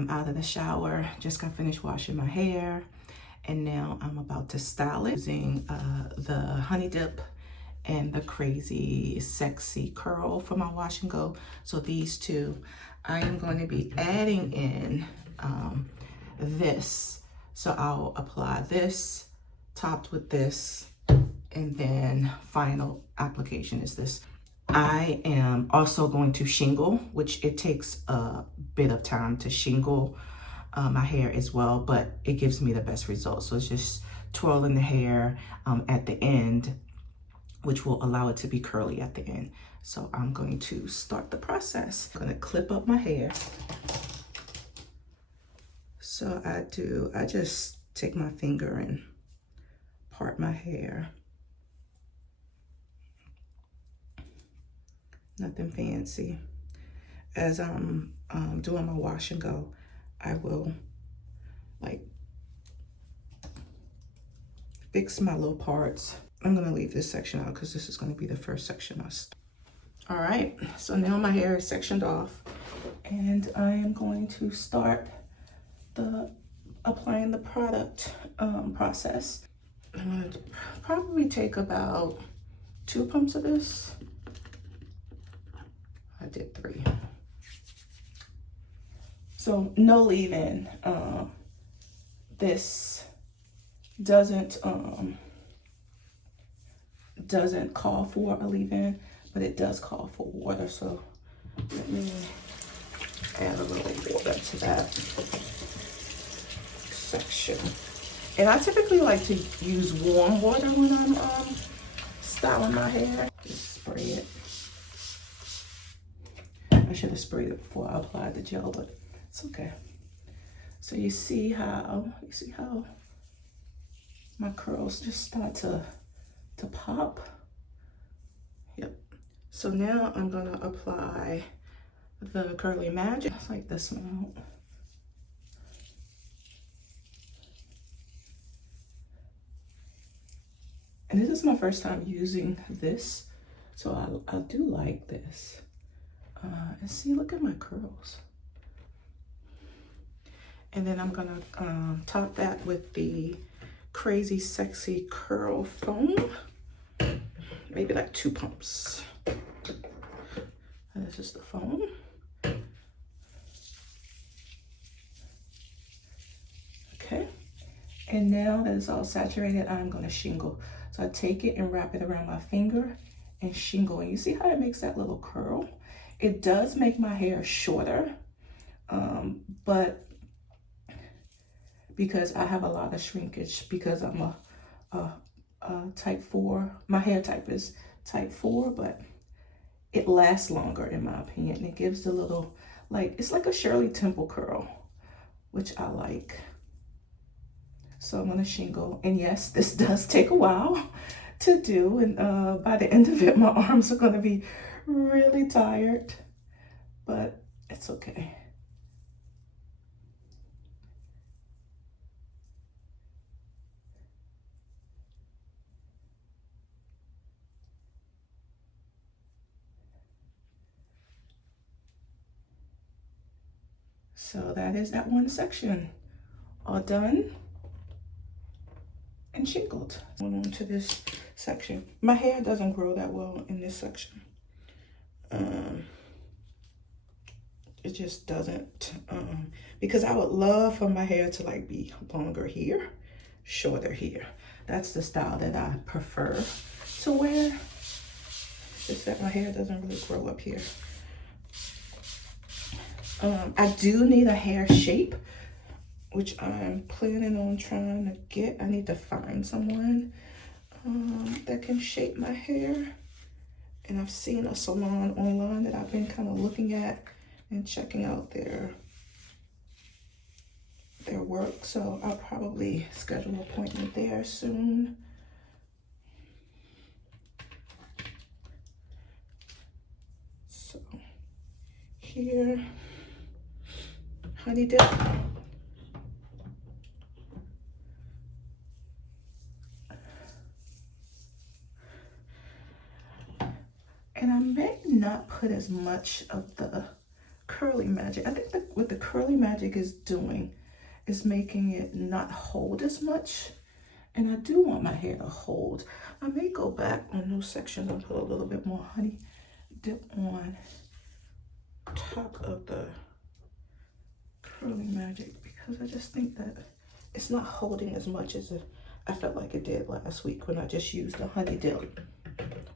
I'm out of the shower, just got finished washing my hair, and now I'm about to style it using the Honey Dip and the Crazy Sexy Curl for my wash and go. So these two, I am going to be adding in this. So I'll apply this topped with this, and then final application is this. I am also going to shingle, which it takes a bit of time to shingle my hair as well, but it gives me the best results. So it's just twirling the hair at the end, which will allow it to be curly at the end. So I'm going to start the process. I'm gonna clip up my hair. So I just take my finger and part my hair. Nothing fancy. As I'm doing my wash and go, I will like fix my little parts. I'm gonna leave this section out because this is gonna be the first section I start. All right, so now my hair is sectioned off, and I am going to start applying the product process. I'm gonna probably take about 2 pumps of this. I did 3. So no leave-in. This doesn't call for a leave-in, but it does call for water. So let me add a little water to that section. And I typically like to use warm water when I'm styling my hair. Just spray it. I should have sprayed it before I applied the gel, but it's okay. So you see how my curls just start to pop. Yep. So now I'm gonna apply the Curly Magic, like this amount. And this is my first time using this, so I do like this. And see, look at my curls. And then I'm gonna top that with the Crazy Sexy Curl Foam. Maybe like 2 pumps. And this is the foam. Okay. And now that it's all saturated, I'm gonna shingle. So I take it and wrap it around my finger and shingle. And you see how it makes that little curl? It does make my hair shorter, but because I have a lot of shrinkage, because I'm a type 4, my hair type is type 4, but it lasts longer in my opinion. And it gives a little, like, it's like a Shirley Temple curl, which I like. So I'm gonna shingle, and yes, this does take a while to do, and by the end of it, my arms are gonna be really tired, but it's okay. So that is that one section, all done and shingled. Going on to this section. My hair doesn't grow that well in this section. It just doesn't, because I would love for my hair to like be longer here, shorter here. That's the style that I prefer to wear. It's just that my hair doesn't really grow up here. I do need a hair shape, which I'm planning on trying to get. I need to find someone that can shape my hair. And I've seen a salon online that I've been kind of looking at and checking out their work. So I'll probably schedule an appointment there soon. So here, Honey Dip. And I may not put as much of the Curly Magic, I think that what the Curly Magic is doing is making it not hold as much. And I do want my hair to hold. I may go back on those sections and put a little bit more honey dip on top of the Curly Magic, because I just think that it's not holding as much as I felt like it did last week when I just used the honey dip.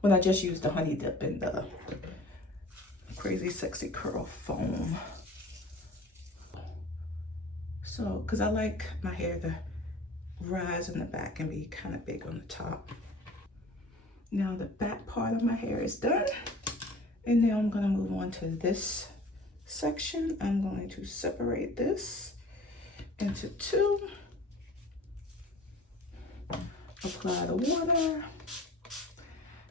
When I just used the honey dip in the Crazy Sexy Curl Foam. So, because I like my hair to rise in the back and be kind of big on the top. Now the back part of my hair is done. And now I'm going to move on to this section. I'm going to separate this into two. Apply the water.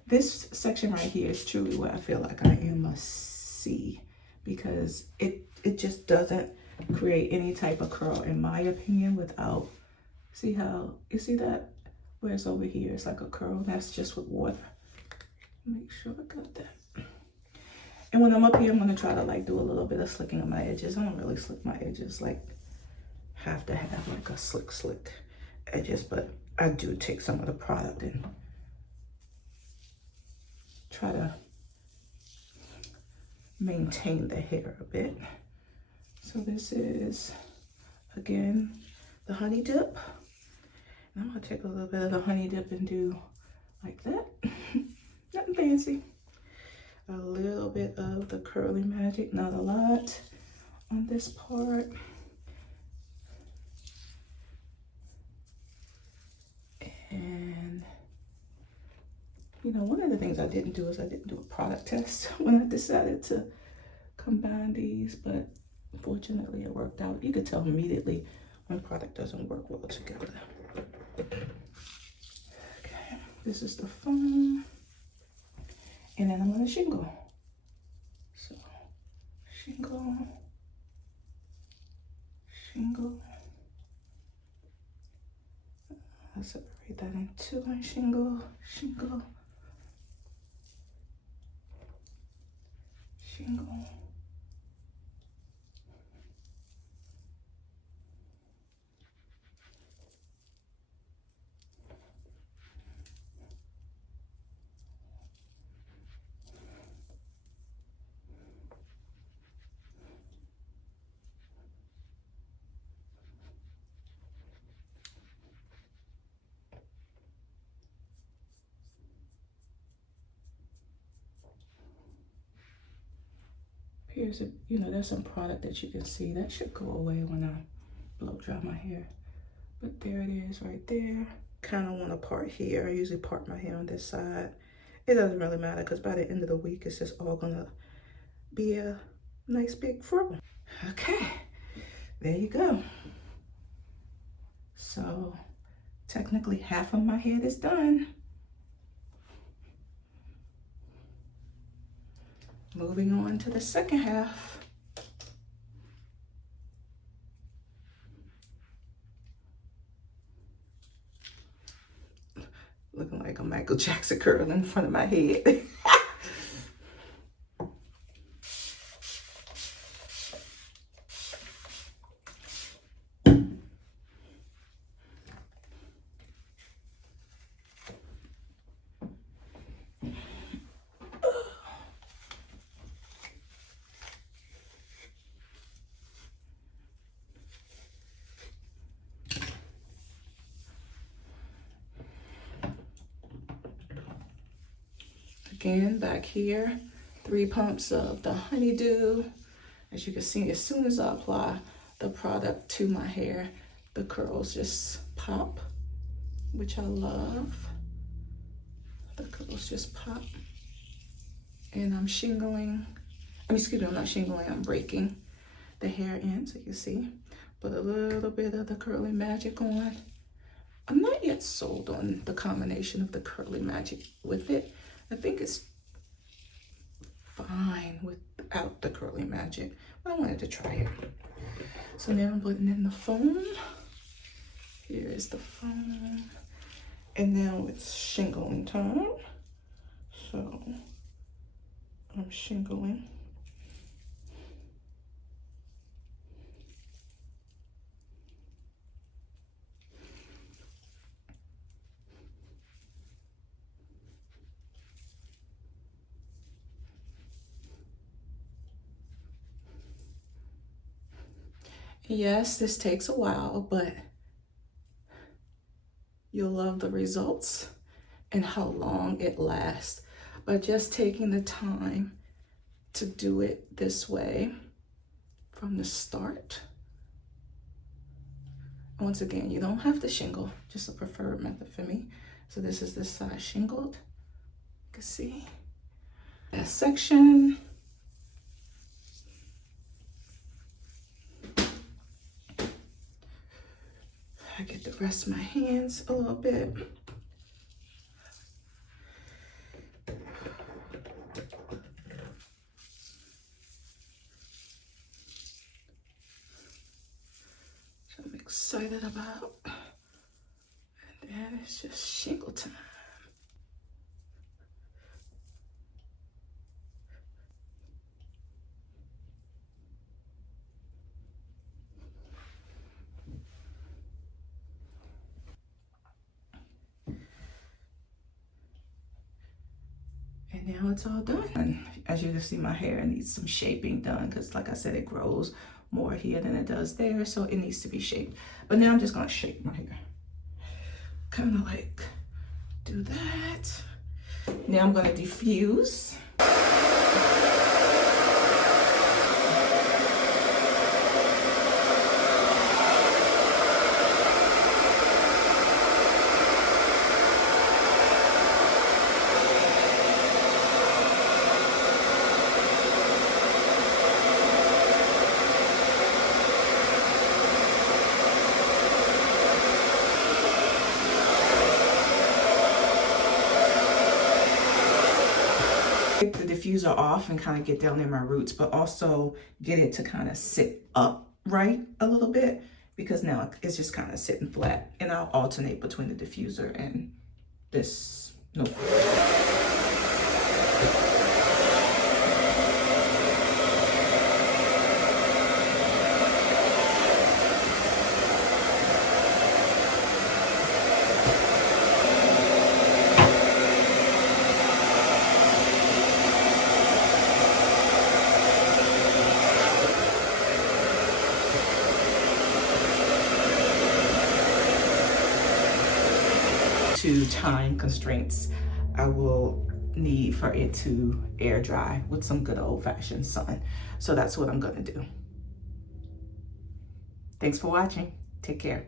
This section right here is truly where I feel like I am a C, because it just doesn't create any type of curl, in my opinion, without, see how, you see that? Where it's over here, it's like a curl. That's just with water. Make sure I got that. And when I'm up here, I'm gonna try to like do a little bit of slicking on my edges. I don't really slick my edges, like have to have like a slick edges, but I do take some of the product and try to maintain the hair a bit. So this is, again, the honey dip. And I'm gonna take a little bit of the honey dip and do like that. Nothing fancy. A little bit of the Curly Magic, not a lot on this part. And you know, one of the things I didn't do is I didn't do a product test when I decided to combine these, but fortunately it worked out. You could tell immediately when product doesn't work well together. Okay, this is the foam. And then I'm gonna shingle. So, shingle, shingle. I'll separate that in two and shingle, shingle, shingle. Here's a, you know, there's some product that you can see that should go away when I blow dry my hair. But there it is right there. Kind of want to part here. I usually part my hair on this side. It doesn't really matter because by the end of the week, it's just all gonna be a nice big fro. Okay, there you go. So technically half of my head is done. Moving on to the second half. Looking like a Michael Jackson curl in front of my head. Again, back here, 3 pumps of the honeydew. As you can see, as soon as I apply the product to my hair, the curls just pop, which I love. The curls just pop. And I'm shingling, excuse me, I'm not shingling, I'm breaking the hair in, so you see. Put a little bit of the Curly Magic on. I'm not yet sold on the combination of the Curly Magic with it. I think it's fine without the Curly Magic, but I wanted to try it. So now I'm putting in the foam. Here is the foam. And now it's shingling time. So I'm shingling. Yes, this takes a while, but you'll love the results and how long it lasts by just taking the time to do it this way from the start. Once again, you don't have to shingle, just a preferred method for me. So this is this side shingled. You can see that section. I get to rest my hands a little bit. So I'm excited about. And then it's just shingle time. And now it's all done. And as you can see, my hair needs some shaping done because like I said, it grows more here than it does there. So it needs to be shaped. But now I'm just gonna shape my hair. Kind of like do that. Now I'm gonna diffuse. Take the diffuser off and kind of get down in my roots, but also get it to kind of sit up right a little bit because now it's just kind of sitting flat, and I'll alternate between the diffuser and this notebook. To time constraints, I will need for it to air dry with some good old-fashioned sun. So that's what I'm gonna do. Thanks for watching. Take care.